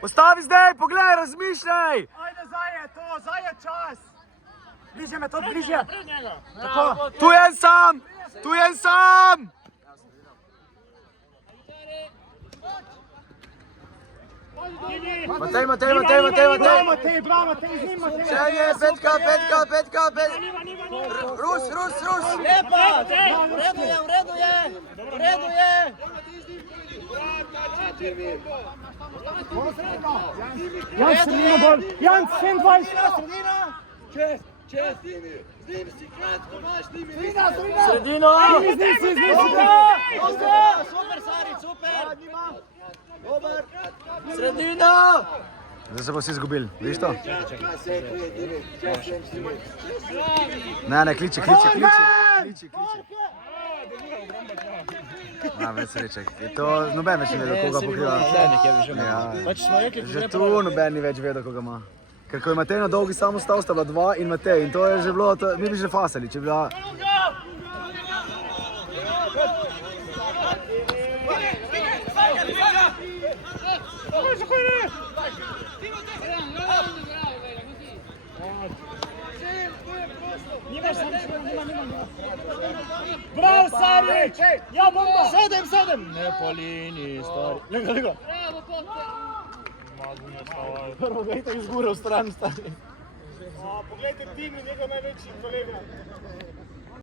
Postavi zdaj, pogledaj, razmišljaj! Ajde, Zaje, čas! Bliže me, to bliže! Tako! Tu je en sam! Tu je en sam! Matej! Bravo, Matej, z njim, Matej! Še je, petka! Rus! Lepa! V redu je! Jan, sredino bolj! Jan, 27! Sredina! Čez! Z njim si kratko, imaš ti mi! Sredino! Super, Sari, super! Sredina! Zdaj se pa vsi izgubili, vidiš to? Ne, kliči. Več sreče. Je to noben več ni vedel, koga pokriva. Že tu noben ni več vedel, koga ima. Ker ko je Matej na dolgi samo stal, sta bila dva in Matej. In to je že bilo, mi bi že fasali, če bi bila... Bravo, Sari! Ja, bomba! 7! Ne po liniji, stari. Lega. Prvo, gledajte, izgure v stran, stari. Poglejte, Timi, njega največji kolega.